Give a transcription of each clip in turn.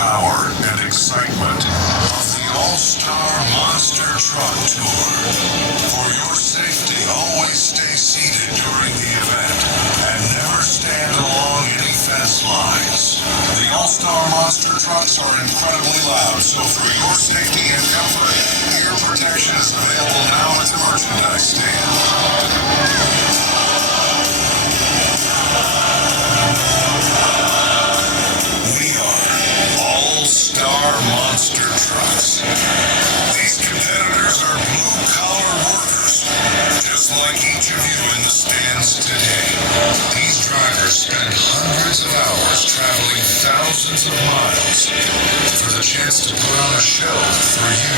power and excitement of the All-Star Monster Truck Tour. For your safety, always stay seated during the event and never stand along any fence lines. The All-Star Monster Trucks are incredibly loud, so for your safety and comfort, ear protection is available now at the merchandise stand. All-Star Monster Trucks. These competitors are blue-collar workers, just like each of you in the stands today. These drivers spend hundreds of hours traveling thousands of miles for the chance to put on a show for you.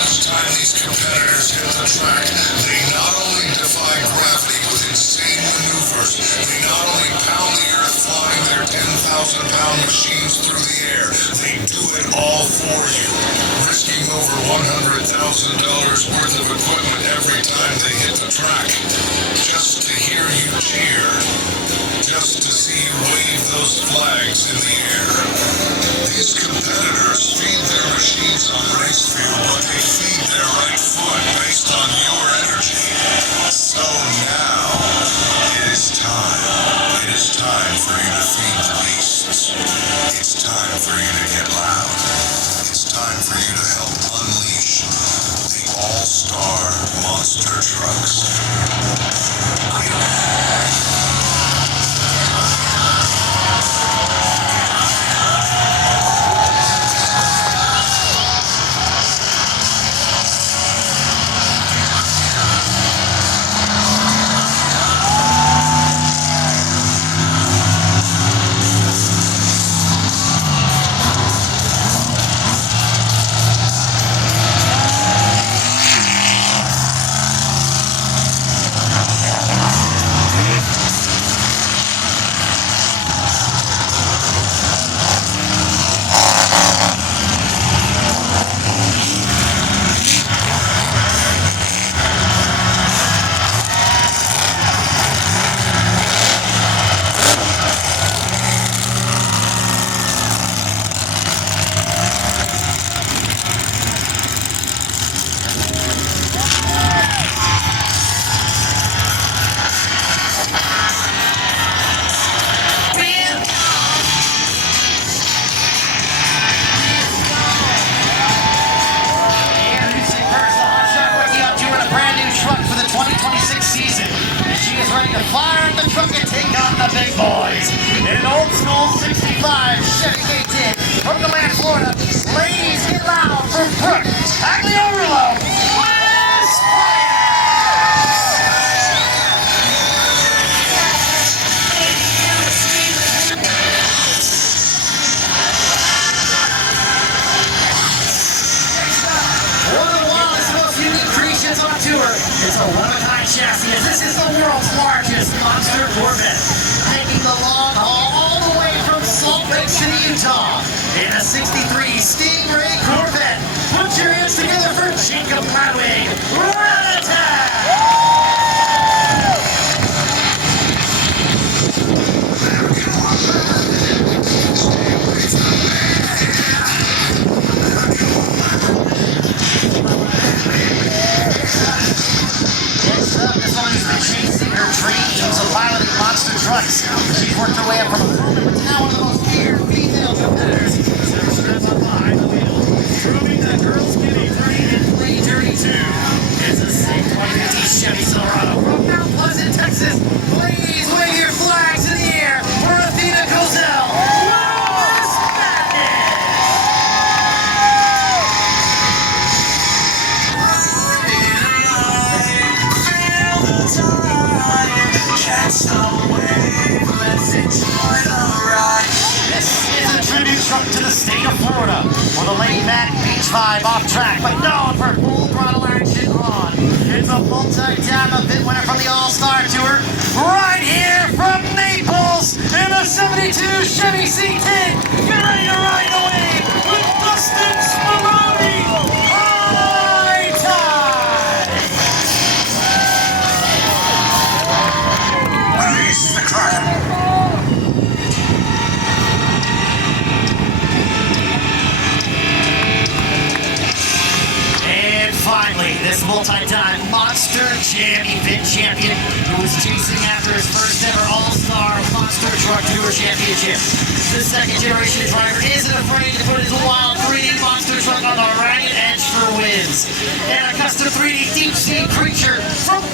Each time these competitors hit the track, they not only defy gravity with insane maneuvers, they not only pound the earth flying their 10,000-pound machines through the air, they do it all for you, risking over $100,000 worth of equipment every time they hit the track, just to hear you cheer, just to see you wave those flags in the air. These competitors feed their machines on race fuel, but they feed their right foot based on your energy. So now, it is time. It is time for you to feed the beasts. It's time for you to get loud. It's time for you to help unleash the All-Star Monster Trucks. Ready to fire the truck and take on the big boys. In an old school 65 Chevy K10 from DeLand, Florida. Ladies, get loud for Brooke Tagliarulo. Let's fire! One of the wildest, most unique creations on tour. It's a one-of-a-kind chassis, as this is the world's largest monster Corvette, making the long haul all the way from Salt Lake City, Utah, in a '63 Stingray Corvette. Put your hands together for Jacob Ladwig. Monster trucks. She's worked her way up from a crewman to now one of the most feared female competitors. Never stress on behind the wheel. Proving that girls can be dirty and play dirty too. It's a sick 2050 Chevy Silverado from Mount Pleasant, Texas. Ladies, wave your flags in the air for Athena Cozell. Truck to the state of Florida with a laid-back beach vibe off track, but known for full throttle action on. It's a multi-time event winner from the All-Star Tour, right here from Naples in a '72 Chevy C10. Get ready to ride the wave with Dustin Speroni. High tide! Release the Kraken. this multi-time Monster Jam event champion who was chasing after his first ever All-Star Monster Truck Tour Championship. The second generation driver isn't afraid to put his wild 3D monster truck on the ragged edge for wins. And a custom 3D deep sea creature from